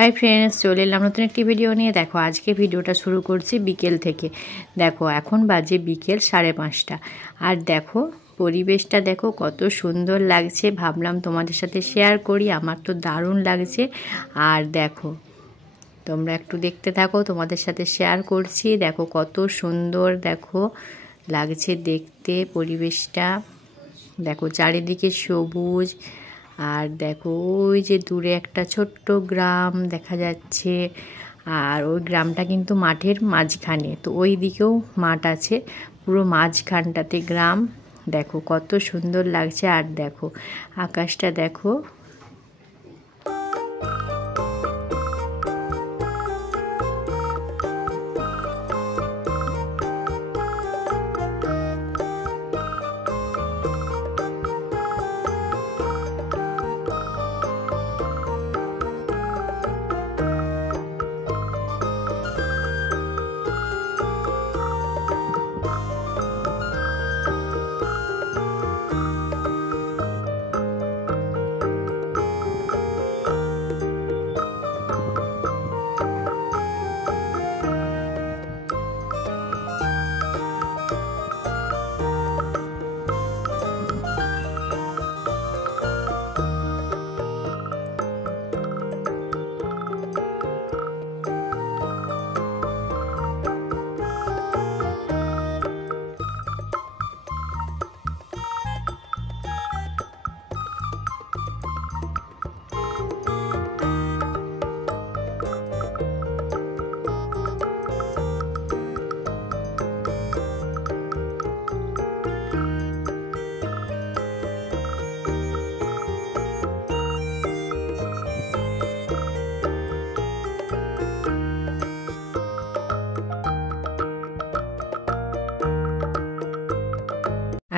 Hi friends चले एलाम नतून एक भिडियो निये। देखो आज के भिडियोटा शुरू करछि बिकेल थेके। देखो एखन बाजे बिकेल 5:30 और देखो परिवेशटा देखो कत सुंदर लागছে। भाबलाम तोमादेर साथे शेयर करी, आमार तो दारुण लागছে। और देखो তোমরা একটু দেখতে থাকো, তোমাদের সাথে শেয়ার করছি। দেখো কত সুন্দর দেখো লাগছে দেখতে পরিবেশটা। দেখো চারিদিকে সবুজ আর দেখো ওই যে দূরে একটা ছোট্ট গ্রাম দেখা যাচ্ছে। আর ওই গ্রামটা কিন্তু মাঠের মাঝখানে, তো ওই দিকেও মাঠ আছে, পুরো মাঝখানটাতে গ্রাম। দেখো কত সুন্দর লাগছে। আর দেখো আকাশটা দেখো।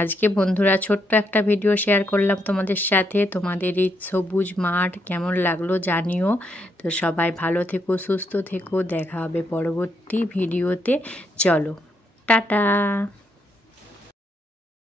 आज के बंधुरा छोट्ट एक भिडियो शेयर करलाम तोमादेर साथे। तोमादेर এই সবুজ মাঠ কেমন লাগলো জানিও। তো সবাই ভালো থেকো, সুস্থ থেকো। দেখা হবে পরবর্তী ভিডিওতে। চলো টাটা।